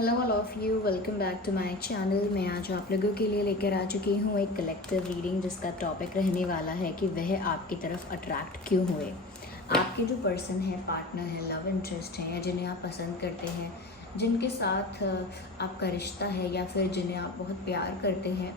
Hello all of you, welcome back to my channel. मैं आज आप लोगों के लिए लेकर आ चुकी हूँ एक कलेक्टिव रीडिंग जिसका टॉपिक रहने वाला है कि वह आपकी तरफ अट्रैक्ट क्यों हुए। आपके जो पर्सन है, पार्टनर है, लव इंटरेस्ट है, या जिन्हें आप पसंद करते हैं, जिनके साथ आपका रिश्ता है, या फिर जिन्हें आप बहुत प्यार करते हैं,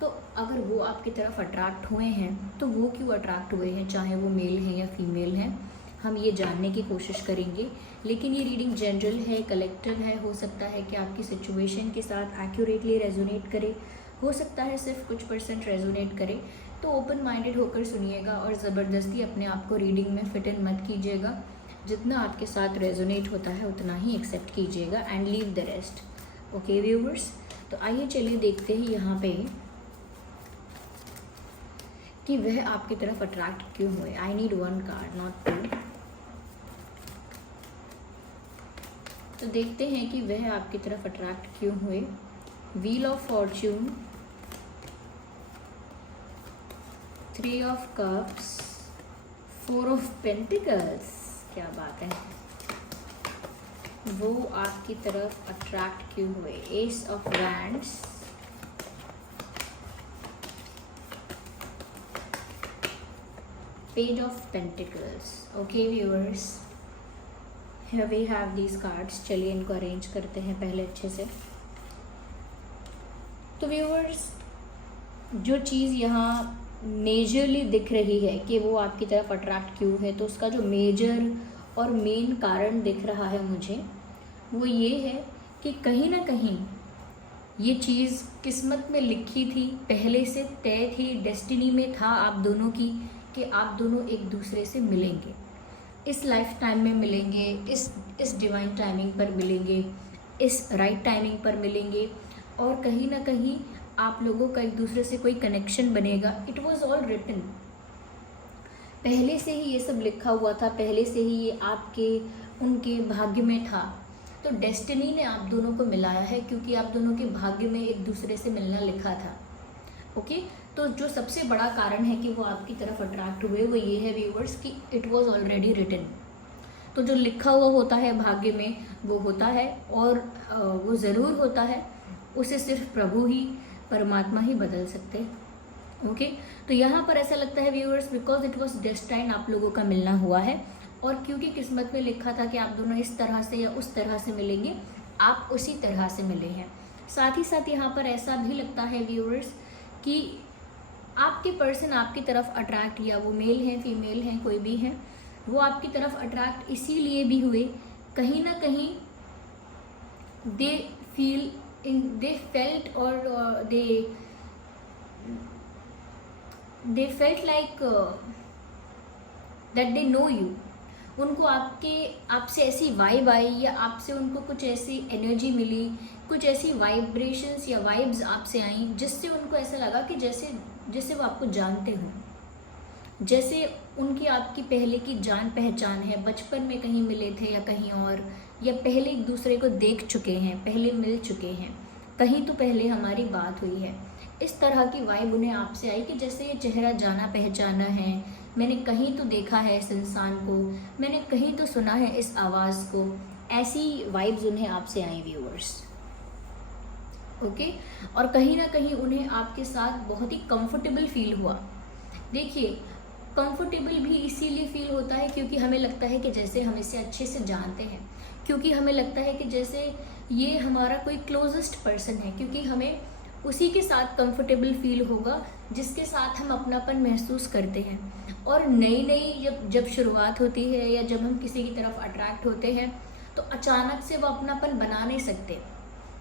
तो अगर वो आपकी तरफ अट्रैक्ट हुए हैं तो वो क्यों अट्रैक्ट हुए हैं, चाहे वो मेल हैं या फीमेल हैं, हम ये जानने की कोशिश करेंगे। लेकिन ये रीडिंग जनरल है, कलेक्टिव है। हो सकता है कि आपकी सिचुएशन के साथ एक्यूरेटली रेजोनेट करे, हो सकता है सिर्फ कुछ % रेजोनेट करे। तो ओपन माइंडेड होकर सुनिएगा और ज़बरदस्ती अपने आप को रीडिंग में फिट इन मत कीजिएगा। जितना आपके साथ रेजोनेट होता है उतना ही एक्सेप्ट कीजिएगा and leave the rest. Okay viewers, तो आइए चलिए देखते हैं यहाँ पे कि वह आपकी तरफ अट्रैक्ट क्यों हुए। I need 1 card, not 2। तो देखते हैं कि वह आपकी तरफ अट्रैक्ट क्यों हुए। Wheel of Fortune, 3 of cups, 4 of pentacles. क्या बात है, वो आपकी तरफ अट्रैक्ट क्यों हुए। S of wands, page of pentacles. Okay viewers, here we have these cards। चलिए इनको अरेंज करते हैं पहले अच्छे से। तो व्यूअर्स, जो चीज़ यहाँ मेजरली दिख रही है कि वो आपकी तरफ अट्रैक्ट क्यों है, तो उसका जो मेजर और मेन कारण दिख रहा है मुझे, वो ये है कि कहीं ना कहीं ये चीज़ किस्मत में लिखी थी, पहले से तय थी, डेस्टिनी में था आप दोनों की कि आप दोनों एक दूसरे से मिलेंगे, इस लाइफ टाइम में मिलेंगे, इस डिवाइन टाइमिंग पर मिलेंगे, इस राइट टाइमिंग पर मिलेंगे, और कहीं ना कहीं आप लोगों का एक दूसरे से कोई कनेक्शन बनेगा। इट वॉज ऑल रिटन, पहले से ही ये सब लिखा हुआ था, पहले से ही ये आपके उनके भाग्य में था। तो डेस्टिनी ने आप दोनों को मिलाया है क्योंकि आप दोनों के भाग्य में एक दूसरे से मिलना लिखा था। ओके, तो जो सबसे बड़ा कारण है कि वो आपकी तरफ अट्रैक्ट हुए वो ये है व्यूअर्स कि इट वाज ऑलरेडी रिटन। तो जो लिखा हुआ होता है भाग्य में वो होता है, और वो ज़रूर होता है, उसे सिर्फ प्रभु ही, परमात्मा ही बदल सकते हैं। ओके, तो यहाँ पर ऐसा लगता है viewers, because it was destined, आप लोगों का मिलना हुआ है, और क्योंकि किस्मत में लिखा था कि आप दोनों इस तरह से या उस तरह से मिलेंगे, आप उसी तरह से मिले हैं। साथ ही साथ यहाँ पर ऐसा भी लगता है व्यूअर्स कि आपके पर्सन आपकी तरफ अट्रैक्ट, या वो मेल हैं फीमेल हैं कोई भी हैं, वो आपकी तरफ अट्रैक्ट इसीलिए भी हुए, कहीं ना कहीं दे फेल्ट और they felt like that they know you. उनको आपसे ऐसी वाइब आई, या आपसे उनको कुछ ऐसी एनर्जी मिली, कुछ ऐसी वाइब्रेशंस या वाइब्स आपसे आई जिससे उनको ऐसा लगा कि जैसे वो आपको जानते हो, जैसे उनकी आपकी पहले की जान पहचान है, बचपन में कहीं मिले थे या कहीं और, या पहले एक दूसरे को देख चुके हैं, पहले मिल चुके हैं, कहीं तो पहले हमारी बात हुई है। इस तरह की वाइब उन्हें आपसे आई कि जैसे ये चेहरा जाना पहचाना है, मैंने कहीं तो देखा है इस इंसान को, मैंने कहीं तो सुना है इस आवाज़ को। ऐसी वाइब्स उन्हें आपसे आई व्यूअर्स। ओके, और कहीं ना कहीं उन्हें आपके साथ बहुत ही कंफर्टेबल फील हुआ। देखिए, कंफर्टेबल भी इसीलिए फील होता है क्योंकि हमें लगता है कि जैसे हम इसे अच्छे से जानते हैं, क्योंकि हमें लगता है कि जैसे ये हमारा कोई क्लोजेस्ट पर्सन है, क्योंकि हमें उसी के साथ कंफर्टेबल फील होगा जिसके साथ हम अपनापन महसूस करते हैं। और नई नई जब शुरुआत होती है, या जब हम किसी की तरफ अट्रैक्ट होते हैं, तो अचानक से वो अपनापन बना नहीं सकते।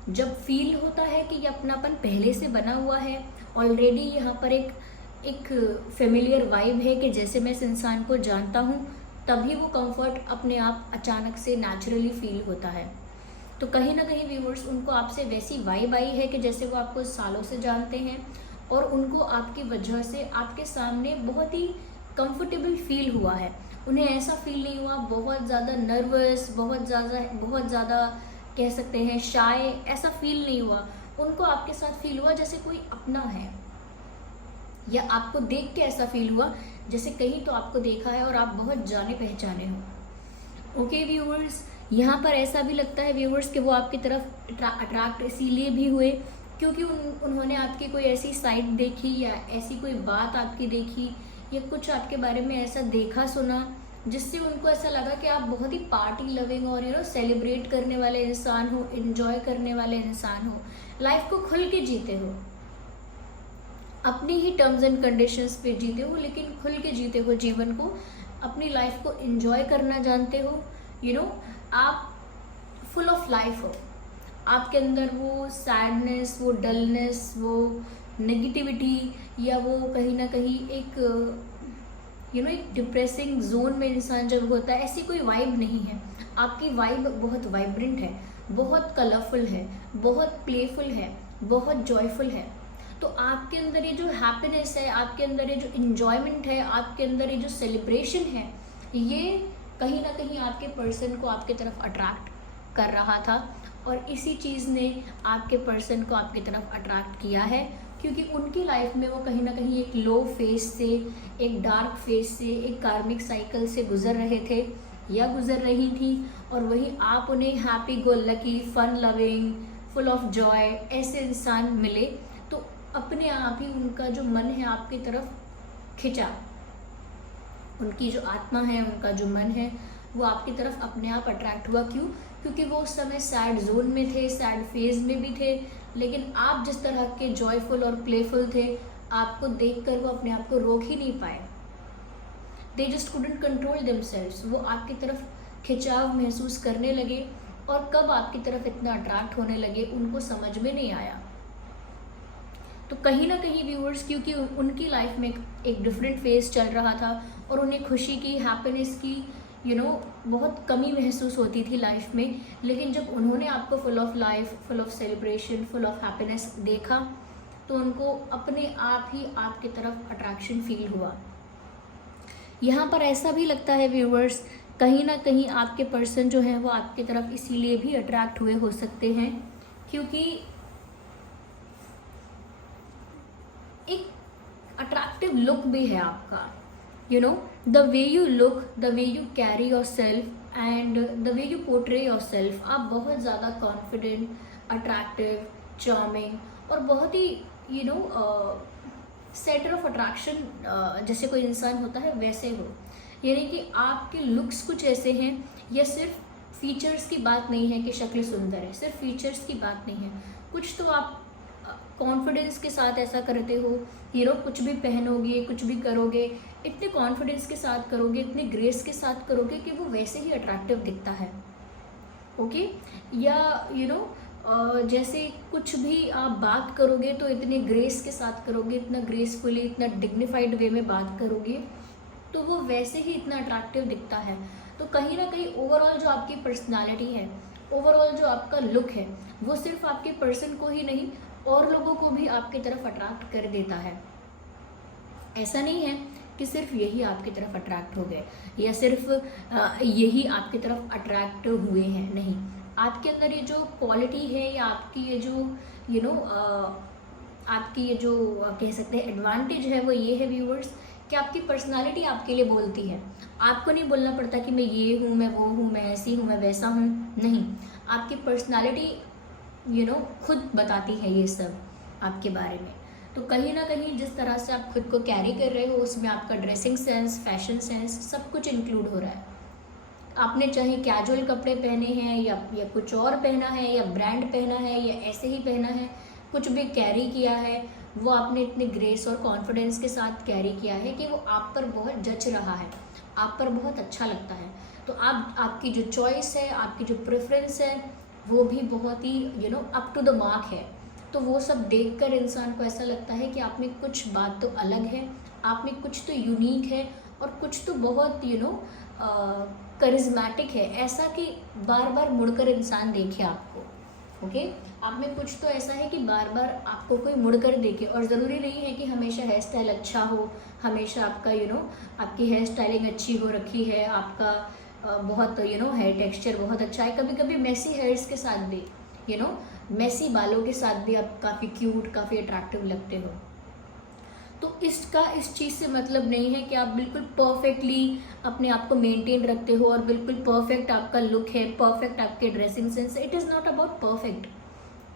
जब फील होता है कि ये अपनापन पहले से बना हुआ है, ऑलरेडी यहाँ पर एक फेमिलियर वाइब है कि जैसे मैं इस इंसान को जानता हूँ, तभी वो कंफर्ट अपने आप अचानक से नेचुरली फील होता है। तो कहीं ना कहीं व्यूअर्स, उनको आपसे वैसी वाइब आई है कि जैसे वो आपको सालों से जानते हैं, और उनको आपकी वजह से आपके सामने बहुत ही कंफर्टेबल फील हुआ है। उन्हें ऐसा फील नहीं हुआ बहुत ज़्यादा नर्वस, बहुत ज़्यादा कह सकते हैं शाय, ऐसा फील नहीं हुआ। उनको आपके साथ फील हुआ जैसे कोई अपना है, या आपको देख के ऐसा फील हुआ जैसे कहीं तो आपको देखा है और आप बहुत जाने पहचाने हो। ओके व्यूअर्स, यहाँ पर ऐसा भी लगता है व्यूअर्स कि वो आपकी तरफ अट्रैक्ट इसीलिए भी हुए क्योंकि उन्होंने आपकी कोई ऐसी साइड देखी या ऐसी कोई बात आपकी देखी या कुछ आपके बारे में ऐसा देखा सुना जिससे उनको ऐसा लगा कि आप बहुत ही पार्टी लविंग और सेलिब्रेट करने वाले इंसान हो, एंजॉय करने वाले इंसान हो, लाइफ को खुल के जीते हो, अपनी ही टर्म्स एंड कंडीशंस पे जीते हो, लेकिन खुल के जीते हो जीवन को, अपनी लाइफ को एंजॉय करना जानते हो। आप फुल ऑफ लाइफ हो, आपके अंदर वो सैडनेस, वो डलनेस, वो नेगेटिविटी या वो कहीं ना कहीं एक एक डिप्रेसिंग जोन में इंसान जब होता है, ऐसी कोई वाइब नहीं है। आपकी वाइब बहुत वाइब्रेंट है, बहुत कलरफुल है, बहुत प्लेफुल है, बहुत जॉयफुल है। तो आपके अंदर ये जो हैप्पीनेस है, आपके अंदर ये जो इंजॉयमेंट है, आपके अंदर ये जो सेलिब्रेशन है, ये कहीं ना कहीं आपके पर्सन को आपके तरफ अट्रैक्ट कर रहा था और इसी चीज़ ने आपके पर्सन को आपकी तरफ अट्रैक्ट किया है क्योंकि उनकी लाइफ में वो कहीं ना कहीं एक लो फेज से, एक डार्क फेज से, एक कार्मिक साइकिल से गुजर रहे थे या गुजर रही थी और वही आप उन्हें happy go lucky, fun loving, full of joy ऐसे इंसान मिले तो अपने आप ही उनका जो मन है आपकी तरफ खिंचा, उनकी जो आत्मा है, उनका जो मन है वो आपकी तरफ अपने आप अट्रैक्ट हुआ। क्यों? क्योंकि वो उस समय सैड जोन में थे, सैड फेज में भी थे, लेकिन आप जिस तरह के जॉयफुल और प्लेफुल थे, आपको देखकर वो अपने आप को रोक ही नहीं पाए। They just couldn't control themselves. वो आपकी तरफ खिंचाव महसूस करने लगे और कब आपकी तरफ इतना अट्रैक्ट होने लगे उनको समझ में नहीं आया। तो कहीं ना कहीं व्यूअर्स, क्योंकि उनकी लाइफ में एक डिफरेंट फेज चल रहा था और उन्हें खुशी की, हैप्पीनेस की बहुत कमी महसूस होती थी लाइफ में, लेकिन जब उन्होंने आपको full of life, full of celebration, full of happiness देखा तो उनको अपने आप ही आपकी तरफ अट्रैक्शन फील हुआ। यहाँ पर ऐसा भी लगता है व्यूअर्स, कहीं ना कहीं आपके पर्सन जो हैं वो आपकी तरफ इसीलिए भी अट्रैक्ट हुए हो सकते हैं क्योंकि एक अट्रैक्टिव लुक भी है आपका। the way you look, the way you carry yourself and the way you portray yourself, आप बहुत ज़्यादा कॉन्फिडेंट, अट्रैक्टिव, चार्मिंग और बहुत ही सेंटर ऑफ अट्रैक्शन जैसे कोई इंसान होता है वैसे हो। यानी कि आपके लुक्स कुछ ऐसे हैं, या सिर्फ फीचर्स की बात नहीं है कि शक्ल सुंदर है, सिर्फ फीचर्स की बात नहीं है, कुछ तो आप कॉन्फिडेंस के साथ ऐसा करते हो, कुछ भी पहनोगे, कुछ भी करोगे, इतने कॉन्फिडेंस के साथ करोगे, इतने ग्रेस के साथ करोगे कि वो वैसे ही अट्रैक्टिव दिखता है। ओके? या जैसे कुछ भी आप बात करोगे तो इतने ग्रेस के साथ करोगे, इतना ग्रेसफुली, इतना डिग्निफाइड वे में बात करोगे तो वो वैसे ही इतना अट्रैक्टिव दिखता है। तो कहीं ना कहीं ओवरऑल जो आपकी पर्सनालिटी है, ओवरऑल जो आपका लुक है, वो सिर्फ आपके पर्सन को ही नहीं और लोगों को भी आपकी तरफ अट्रैक्ट कर देता है। ऐसा नहीं है कि सिर्फ यही आपकी तरफ अट्रैक्ट हो गए या सिर्फ यही आपकी तरफ अट्रैक्ट हुए हैं, नहीं। आपके अंदर ये जो क्वालिटी है या आपकी ये जो आपकी ये जो कह सकते हैं एडवांटेज है, वो ये है व्यूअर्स कि आपकी पर्सनालिटी आपके लिए बोलती है। आपको नहीं बोलना पड़ता कि मैं ये हूँ, मैं वो हूँ, मैं ऐसी हूँ, मैं वैसा हूँ, नहीं। आपकी पर्सनालिटी खुद बताती है ये सब आपके बारे में। तो कहीं ना कहीं जिस तरह से आप खुद को कैरी कर रहे हो उसमें आपका ड्रेसिंग सेंस, फैशन सेंस सब कुछ इंक्लूड हो रहा है। आपने चाहे कैजुअल कपड़े पहने हैं या कुछ और पहना है या ब्रांड पहना है या ऐसे ही पहना है, कुछ भी कैरी किया है, वो आपने इतने ग्रेस और कॉन्फिडेंस के साथ कैरी किया है कि वो आप पर बहुत जच रहा है, आप पर बहुत अच्छा लगता है। तो आपकी जो चॉइस है, आपकी जो प्रेफरेंस है, वो भी बहुत ही अप टू द मार्क है। तो वो सब देखकर इंसान को ऐसा लगता है कि आप में कुछ बात तो अलग है, आप में कुछ तो यूनिक है और कुछ तो बहुत करिज्मेटिक है, ऐसा कि बार बार मुड़कर इंसान देखे आपको। ओके? आप में कुछ तो ऐसा है कि बार बार आपको कोई मुड़कर देखे। और ज़रूरी नहीं है कि हमेशा हेयर स्टाइल अच्छा हो, हमेशा आपका आपकी हेयर स्टाइलिंग अच्छी हो रखी है, आपका बहुत हेयर टेक्सचर बहुत अच्छा है। कभी कभी मेसी हेयर्स के साथ भी मेसी बालों के साथ भी आप काफ़ी क्यूट, काफ़ी अट्रैक्टिव लगते हो। तो इसका इस चीज़ से मतलब नहीं है कि आप बिल्कुल परफेक्टली अपने आप को मेंटेन रखते हो और बिल्कुल परफेक्ट आपका लुक है, परफेक्ट आपके ड्रेसिंग सेंस है। It is not about perfect,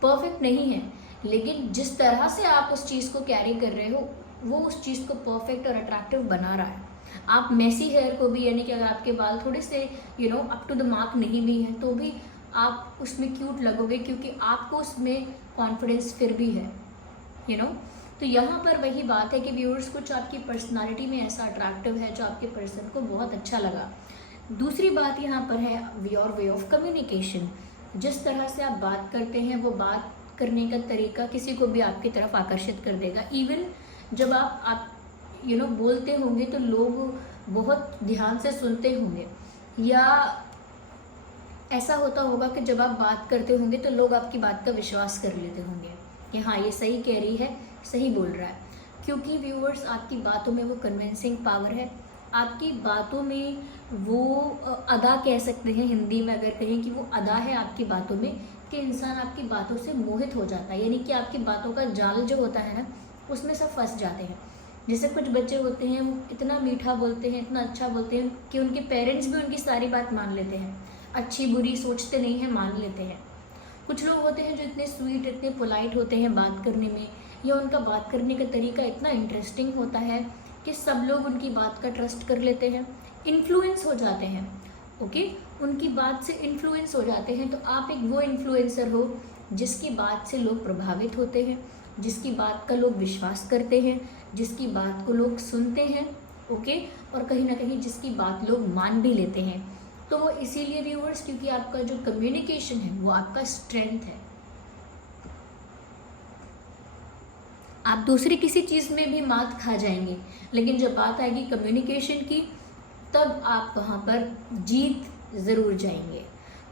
perfect नहीं है, लेकिन जिस तरह से आप उस चीज़ को कैरी कर रहे हो वो उस चीज़ को परफेक्ट और अट्रैक्टिव बना रहा है। आप मेसी हेयर को भी, यानी कि अगर आपके बाल थोड़े से अप टू द मार्क नहीं भी हैं तो भी आप उसमें क्यूट लगोगे, क्योंकि आपको उसमें कॉन्फिडेंस फिर भी है। तो यहाँ पर वही बात है कि व्यूअर्स कुछ आपकी पर्सनालिटी में ऐसा अट्रैक्टिव है जो आपके पर्सन को बहुत अच्छा लगा। दूसरी बात यहाँ पर है योर वे ऑफ कम्युनिकेशन। जिस तरह से आप बात करते हैं वो बात करने का तरीका किसी को भी आपकी तरफ आकर्षित कर देगा। इवन जब आप बोलते होंगे तो लोग बहुत ध्यान से सुनते होंगे, या ऐसा होता होगा कि जब आप बात करते होंगे तो लोग आपकी बात का विश्वास कर लेते होंगे कि हाँ ये सही कह रही है, सही बोल रहा है, क्योंकि व्यूअर्स आपकी बातों में वो कन्विंसिंग पावर है। आपकी बातों में वो अदा कह सकते हैं हिंदी में अगर कहें कि वो अदा है आपकी बातों में, कि इंसान आपकी बातों से मोहित हो जाता है, यानी कि आपकी बातों का जाल जो होता है ना उसमें सब फंस जाते हैं। जैसे कुछ बच्चे होते हैं वो इतना मीठा बोलते हैं, इतना अच्छा बोलते हैं कि उनके पेरेंट्स भी उनकी सारी बात मान लेते हैं, अच्छी बुरी सोचते नहीं हैं, मान लेते हैं। कुछ लोग होते हैं जो इतने स्वीट, इतने पोलाइट होते हैं बात करने में, या उनका बात करने का तरीका इतना इंटरेस्टिंग होता है कि सब लोग उनकी बात का ट्रस्ट कर लेते हैं, इन्फ्लुएंस हो जाते हैं। ओके, उनकी बात से इन्फ्लुएंस हो जाते हैं। तो आप एक वो इन्फ्लुएंसर हो जिसकी बात से लोग प्रभावित होते हैं, जिसकी बात का लोग विश्वास करते हैं, जिसकी बात को लोग सुनते हैं। ओके, और कहीं ना कहीं जिसकी बात लोग मान भी लेते हैं। तो वो इसीलिए व्यूअर्स, क्योंकि आपका जो कम्युनिकेशन है वो आपका स्ट्रेंथ है। आप दूसरी किसी चीज़ में भी मात खा जाएंगे, लेकिन जब बात आएगी कम्युनिकेशन की तब आप वहाँ पर जीत ज़रूर जाएंगे।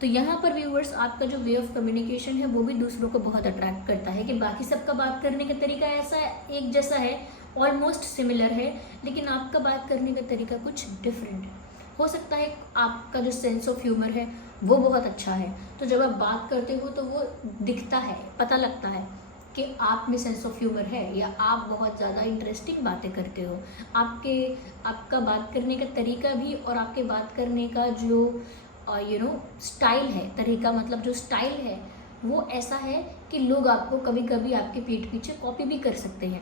तो यहाँ पर व्यूअर्स आपका जो वे ऑफ कम्युनिकेशन है वो भी दूसरों को बहुत अट्रैक्ट करता है, कि बाकी सबका बात करने का तरीका ऐसा एक जैसा है, ऑलमोस्ट सिमिलर है, लेकिन आपका बात करने का तरीका कुछ डिफरेंट है। हो सकता है आपका जो सेंस ऑफ ह्यूमर है वो बहुत अच्छा है, तो जब आप बात करते हो तो वो दिखता है, पता लगता है कि आप में सेंस ऑफ ह्यूमर है, या आप बहुत ज़्यादा इंटरेस्टिंग बातें करते हो। आपका बात करने का तरीका भी और आपके बात करने का जो स्टाइल है, तरीका मतलब जो स्टाइल है वो ऐसा है कि लोग आपको कभी कभी आपके पीठ पीछे कॉपी भी कर सकते हैं।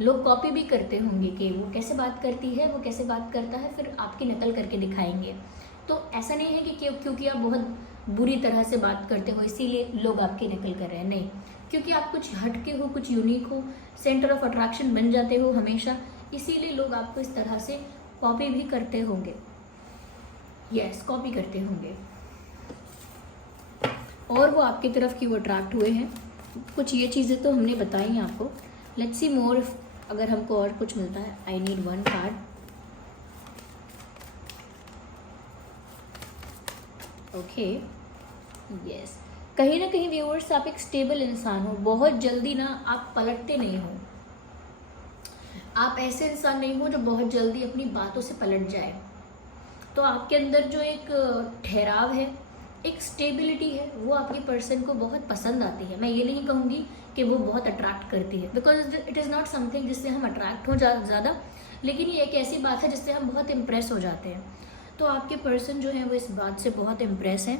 लोग कॉपी भी करते होंगे कि वो कैसे बात करती है, वो कैसे बात करता है, फिर आपकी नकल करके दिखाएंगे। तो ऐसा नहीं है कि क्योंकि आप बहुत बुरी तरह से बात करते हो इसीलिए लोग आपकी नकल कर रहे हैं, नहीं, क्योंकि आप कुछ हटके हो, कुछ यूनिक हो, सेंटर ऑफ अट्रैक्शन बन जाते हो हमेशा, इसीलिए लोग आपको इस तरह से कॉपी भी करते होंगे। यस, कॉपी करते होंगे और वो आपकी तरफ क्यों अट्रैक्ट हुए हैं। कुछ ये चीज़ें तो हमने बताई हैं आपको। लेट्स सी मोर, अगर हमको और कुछ मिलता है। I need one card. Okay, yes, कहीं ना कहीं व्यूअर्स आप एक स्टेबल इंसान हो, बहुत जल्दी ना आप पलटते नहीं हो। आप ऐसे इंसान नहीं हो जो बहुत जल्दी अपनी बातों से पलट जाए। तो आपके अंदर जो एक ठहराव है, एक स्टेबिलिटी है, वो आपके पर्सन को बहुत पसंद आती है। मैं ये नहीं कहूँगी कि वो बहुत अट्रैक्ट करती है, because it is not something जिससे हम अट्रैक्ट हो ज़्यादा, लेकिन ये एक ऐसी बात है जिससे हम बहुत इम्प्रेस हो जाते हैं। तो आपके पर्सन जो है वो इस बात से बहुत इम्प्रेस हैं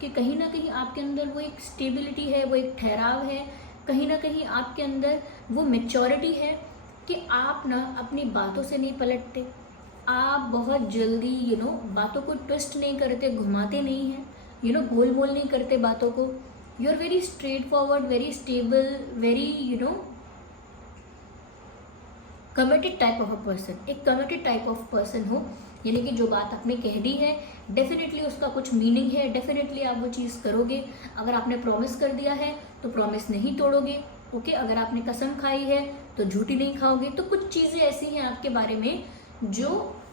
कि कहीं ना कहीं आपके अंदर वो एक स्टेबिलिटी है, वो एक ठहराव है, कहीं ना कहीं आपके अंदर वो मैच्योरिटी है कि आप ना अपनी बातों से नहीं पलटते। आप बहुत जल्दी बातों को ट्विस्ट नहीं करते, घुमाते नहीं हैं, गोल मोल नहीं करते बातों को। You are very straightforward, very stable, very committed type of a person. एक कमिटेड टाइप ऑफ पर्सन हो, यानी कि जो बात आपने कह दी है डेफिनेटली उसका कुछ मीनिंग है, डेफिनेटली आप वो चीज़ करोगे। अगर आपने प्रॉमिस कर दिया है तो प्रॉमिस नहीं तोड़ोगे। ओके, अगर आपने कसम खाई है तो झूठी नहीं खाओगे। तो कुछ चीज़ें ऐसी हैं आपके बारे में जो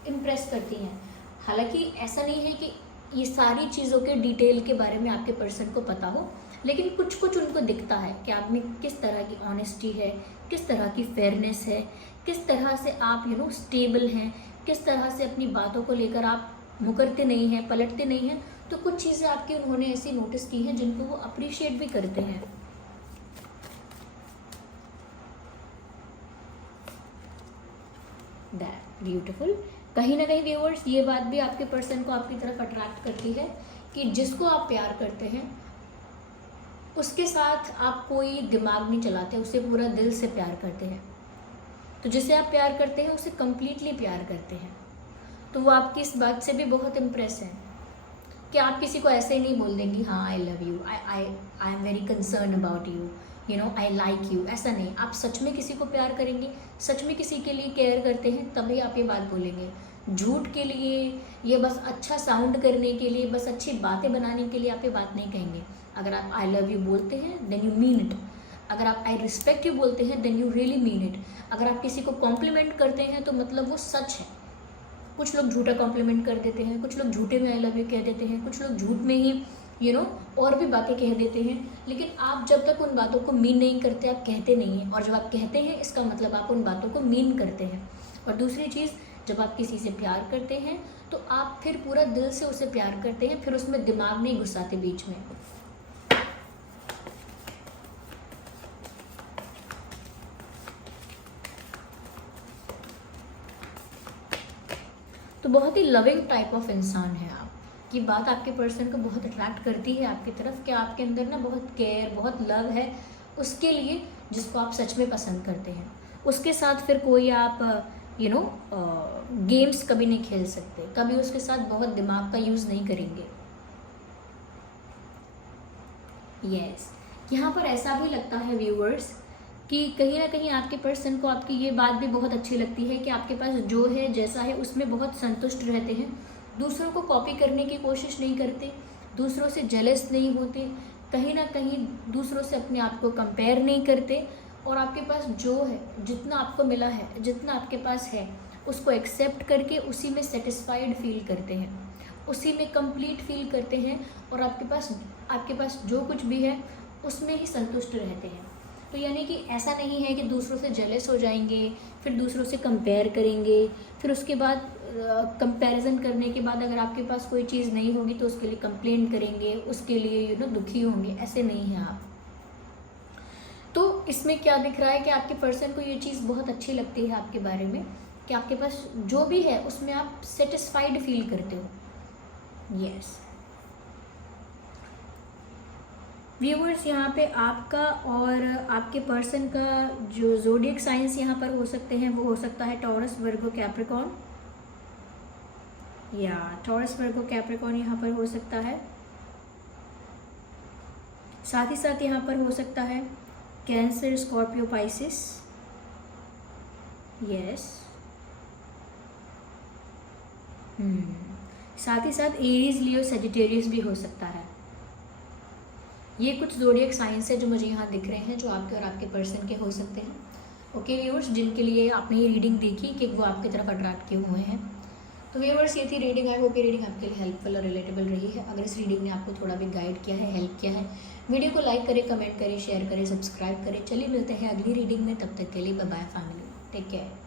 इम्प्रेस करती हैं। हालांकि ऐसा नहीं है कि ये सारी चीज़ों के डिटेल के बारे में आपके पर्सन को पता हो, लेकिन कुछ कुछ उनको दिखता है कि आप में किस तरह की ऑनेस्टी है, किस तरह की फेयरनेस है, किस तरह से आप स्टेबल हैं, किस तरह से अपनी बातों को लेकर आप मुकरते नहीं हैं, पलटते नहीं हैं। तो कुछ चीज़ें आपकी उन्होंने ऐसी नोटिस की हैं जिनको वो अप्रिशिएट भी करते हैं। That beautiful. कहीं ना कहीं व्यूअर्स ये बात भी आपके पर्सन को आपकी तरफ अट्रैक्ट करती है कि जिसको आप प्यार करते हैं उसके साथ आप कोई दिमाग नहीं चलाते, उसे पूरा दिल से प्यार करते हैं। तो जिसे आप प्यार करते हैं उसे कम्प्लीटली प्यार करते हैं। तो वो आपकी इस बात से भी बहुत इम्प्रेस है कि आप किसी को ऐसे ही नहीं बोल देंगी हाँ I love you, I am very concern about you, you know I like you. ऐसा नहीं, आप सच में किसी को प्यार करेंगे, सच में किसी के लिए केयर करते हैं, तभी आप ये बात बोलेंगे। झूठ के लिए, ये बस अच्छा साउंड करने के लिए, बस अच्छी बातें बनाने के लिए आप ये बात नहीं कहेंगे। अगर आप आई लव यू बोलते हैं देन यू मीन इट। अगर आप आई रिस्पेक्ट यू बोलते हैं then you really mean it. अगर आप किसी को कॉम्प्लीमेंट करते हैं तो मतलब वो सच है। कुछ लोग झूठा कॉम्प्लीमेंट कर देते हैं, कुछ लोग झूठे में आई लव यू कह देते हैं, कुछ लोग झूठ में ही और भी बातें कह देते हैं। लेकिन आप जब तक उन बातों को मीन नहीं करते, आप कहते नहीं हैं। और जब आप कहते हैं इसका मतलब आप उन बातों को मीन करते हैं। और दूसरी चीज़, जब आप किसी से प्यार करते हैं तो आप फिर पूरा दिल से उसे प्यार करते हैं, फिर उसमें दिमाग नहीं घुसाते बीच में। तो बहुत ही लविंग टाइप ऑफ इंसान है आप। की बात आपके पर्सन को बहुत अट्रैक्ट करती है आपकी तरफ कि आपके अंदर ना बहुत केयर, बहुत लव है उसके लिए जिसको आप सच में पसंद करते हैं। उसके साथ फिर कोई आप गेम्स कभी नहीं खेल सकते, कभी उसके साथ बहुत दिमाग का यूज़ नहीं करेंगे। यस, यहाँ पर ऐसा भी लगता है व्यूअर्स कि कहीं ना कहीं आपके पर्सन को आपकी ये बात भी बहुत अच्छी लगती है कि आपके पास जो है जैसा है उसमें बहुत संतुष्ट रहते हैं। दूसरों को कॉपी करने की कोशिश नहीं करते, दूसरों से जेलस नहीं होते, कहीं ना कहीं दूसरों से अपने आप को कंपेयर नहीं करते। और आपके पास जो है, जितना आपको मिला है, जितना आपके पास है, उसको एक्सेप्ट करके उसी में सेटिस्फाइड फील करते हैं, उसी में कंप्लीट फील करते हैं। और आपके पास जो कुछ भी है उसमें ही संतुष्ट रहते हैं। तो यानी कि ऐसा नहीं है कि दूसरों से जेलस हो जाएंगे, फिर दूसरों से कंपेयर करेंगे, फिर उसके बाद कंपैरिजन करने के बाद अगर आपके पास कोई चीज़ नहीं होगी तो उसके लिए कंप्लेंट करेंगे, उसके लिए दुखी होंगे। ऐसे नहीं हैं आप। तो इसमें क्या दिख रहा है कि आपके पर्सन को ये चीज़ बहुत अच्छी लगती है आपके बारे में कि आपके पास जो भी है उसमें आप सेटिस्फाइड फील करते हो। यस व्यूअर्स, यहाँ पे आपका और आपके पर्सन का जो ज़ोडिएक साइंस यहाँ पर हो सकते हैं वो हो सकता है टॉरस, वर्गो, कैप्रिकॉर्न, या टॉरस, वर्गो, कैप्रिकॉर्न यहाँ पर हो सकता है। साथ ही साथ यहाँ पर हो सकता है कैंसर, स्कॉर्पियो, पाइसिस। यस, साथ ही साथ एरीज, लियो, सजिटेरियस भी हो सकता है। ये कुछ ज़ोडिएक साइंस है जो मुझे यहाँ दिख रहे हैं, जो आपके और आपके पर्सन के हो सकते हैं। ओके व्यूअर्स, जिनके लिए आपने ये रीडिंग देखी कि वो आपकी तरफ अट्रैक्ट किए हुए हैं। तो व्यूअर्स, ये थी रीडिंग। आई होप ये रीडिंग आपके लिए हेल्पफुल और रिलेटेबल रही है। अगर इस रीडिंग ने आपको थोड़ा भी गाइड किया है, हेल्प किया है, वीडियो को लाइक करें, कमेंट करें, शेयर करें, सब्सक्राइब करें। चलिए मिलते हैं अगली रीडिंग में, तब तक के लिए bye bye family, take care.